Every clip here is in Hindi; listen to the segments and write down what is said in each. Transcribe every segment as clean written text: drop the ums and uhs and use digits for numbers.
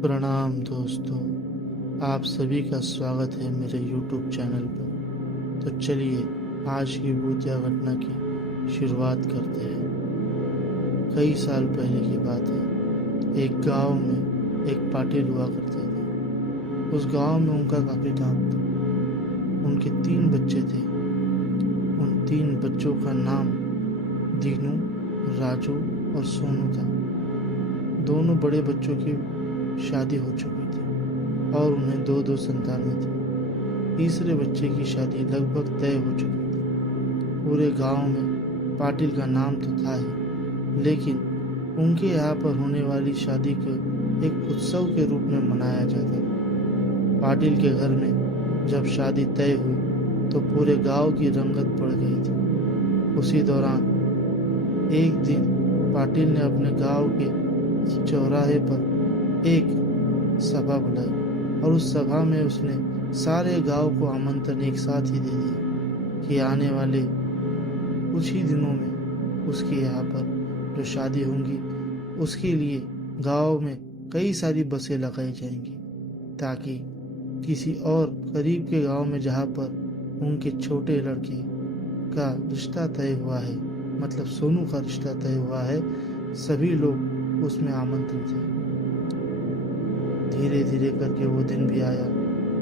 प्रणाम दोस्तों, आप सभी का स्वागत है मेरे YouTube चैनल पर। तो चलिए आज की भूतिया घटना की शुरुआत करते हैं। कई साल पहले की बात है। एक गांव में एक पाटिल हुआ करते थे। उस गांव में उनका काफी काम था। उनके 3 बच्चे थे। उन 3 बच्चों का नाम दीनू, राजू और सोनू था। दोनों बड़े बच्चों की शादी हो चुकी थी और उन्हें 2-2 संतानें थी। तीसरे बच्चे की शादी लगभग तय हो चुकी थी। पूरे गांव में पाटिल का नाम तो था ही, लेकिन उनके यहाँ पर होने वाली शादी को एक उत्सव के रूप में मनाया जाता था। पाटिल के घर में जब शादी तय हुई तो पूरे गांव की रंगत पड़ गई थी। उसी दौरान एक दिन पाटिल ने अपने गांव के चौराहे पर एक सभा बुलाई और उस सभा में उसने सारे गांव को आमंत्रण एक साथ ही दे दिया कि आने वाले कुछ ही दिनों में उसके यहाँ पर जो शादी होंगी उसके लिए गांव में कई सारी बसें लगाई जाएंगी, ताकि किसी और करीब के गांव में जहाँ पर उनके छोटे लड़के का रिश्ता तय हुआ है, मतलब सोनू का रिश्ता तय हुआ है, सभी लोग उसमें आमंत्रित हैं। धीरे धीरे करके वो दिन भी आया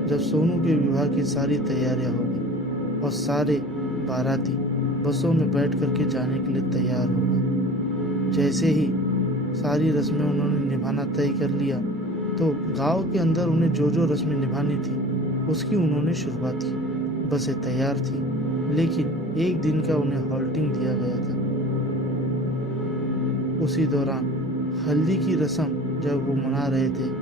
जब सोनू के विवाह की सारी तैयारियां हो गई और सारे बाराती बसों में बैठ करके जाने के लिए तैयार हो गए। जैसे ही सारी रस्में उन्होंने निभाना तय कर लिया तो गांव के अंदर उन्हें जो जो रस्में निभानी थी उसकी उन्होंने शुरुआत की। बसें तैयार थी, लेकिन एक दिन का उन्हें हॉल्टिंग दिया गया था। उसी दौरान हल्दी की रस्म जब वो मना रहे थे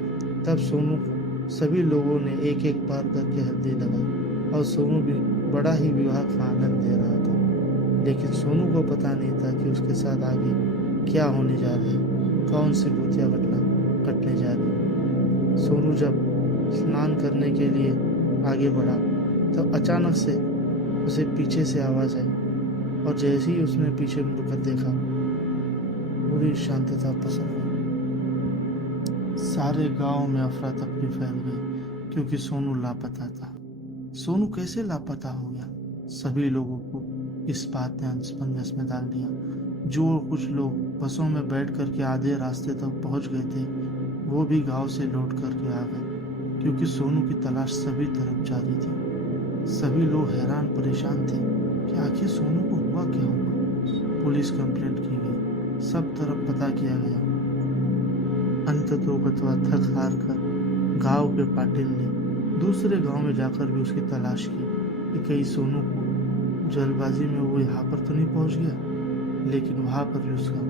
तब सोनू को सभी लोगों ने एक एक बार करके हल्दी लगाई और सोनू भी बड़ा ही विवाह का आनंद ले रहा था। लेकिन सोनू को पता नहीं था कि उसके साथ आगे क्या होने जा रहा है, कौन सी भूतिया घटना घटने जा रही है। सोनू जब स्नान करने के लिए आगे बढ़ा तो अचानक से उसे पीछे से आवाज आई और जैसे ही उसने पीछे मुड़कर देखा पूरी शांतता पसर गई। सारे गांव में अफरा तफरी फैल गई क्योंकि सोनू लापता था। सोनू कैसे लापता हो गया, सभी लोगों को इस बात ने असमंजस में डाल दिया। जो कुछ लोग बसों में बैठ करके आधे रास्ते तक पहुंच गए थे वो भी गांव से लौट करके आ गए, क्योंकि सोनू की तलाश सभी तरफ जारी थी। सभी लोग हैरान परेशान थे कि आखिर सोनू को हुआ क्या होगा। पुलिस कंप्लेंट की गई, सब तरफ पता किया गया। अंततोगत्वा थक हार कर गांव के पाटिल ने दूसरे गांव में जाकर भी उसकी तलाश की कि कहीं सोनू को जल्दबाजी में वो यहाँ पर तो नहीं पहुंच गया। लेकिन वहां पर भी उसका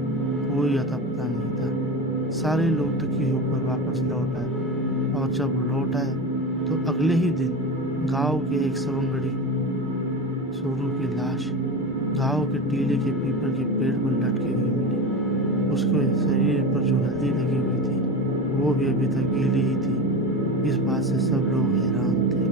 कोई अता पता नहीं था। सारे लोग दुखी होकर वापस लौट आए और जब लौट आए तो अगले ही दिन गांव के एक सवंगड़ी सोनू की लाश गांव के टीले के पीपल के पेड़ पर लटकी हुई मिली। उसके शरीर पर जो हल्दी लगी हुई थी वो भी अभी तक गीली ही थी। इस बात से सब लोग हैरान थे।